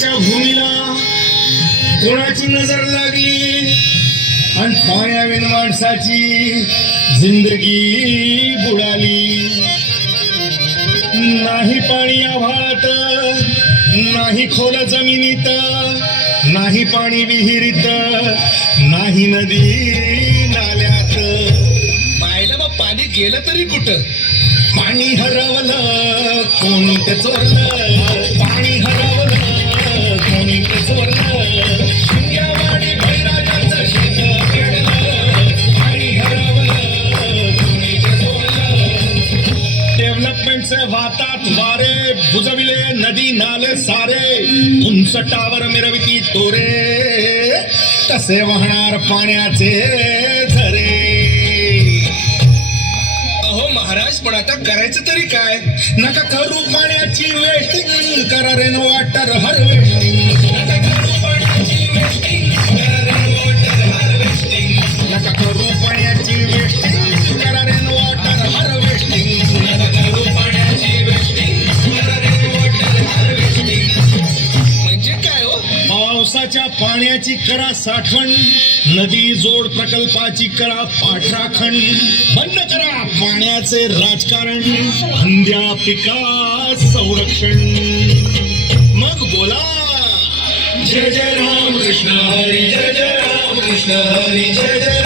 पाण्याच्या भूमीला कोणाची नजर लागली आणि पाण्याविन माणसाची जिंदगी बुडाली. नाही पाणी आभाळात, नाही खोल जमिनीत, नाही पाणी विहिरीत, नाही नदी नाल्यात. पाहिलं मग पाणी गेलं तरी कुठं? पाणी हरवलं कोणी ते चोरलं, पाणी हरवलं कोणी ते चोरलं. शिंग्यावाडी बळीराजाचं शेत पेरलं, पाणी हरवलं कोणी ते चोरलं. डेव्हलपमेंटचे वाहतात वारे, बुजविले नदी नाले सारे, उंच टावर मिरविती तोरे, तसे वाहणार पाण्याचे झरे. महाराज पण आता करायचं तरी काय? नका करू पाण्याची वेस्टिंग, करा रेन वॉटर हार्वेस्टिंग. नका करू पाण्याची वेस्टिंग, करा रेन वॉटर हार्वेस्टिंग. नका करू पाण्याची वेस्टिंग, करा रेन वॉटर हार्वेस्टिंग. नका करू पाण्याची वेस्टिंग, करा रेन वॉटर हार्वेस्टिंग. म्हणजे काय हो? पावसाच्या पाण्याची करा साठवण, नदी जोड प्रकल्पाची करा पाठराखण. बंद करा पाण्याचे राजकारण, अंध्या पिका संरक्षण. मग बोला जय जय राम कृष्ण हरी, जय जय राम कृष्ण हरी, जय जय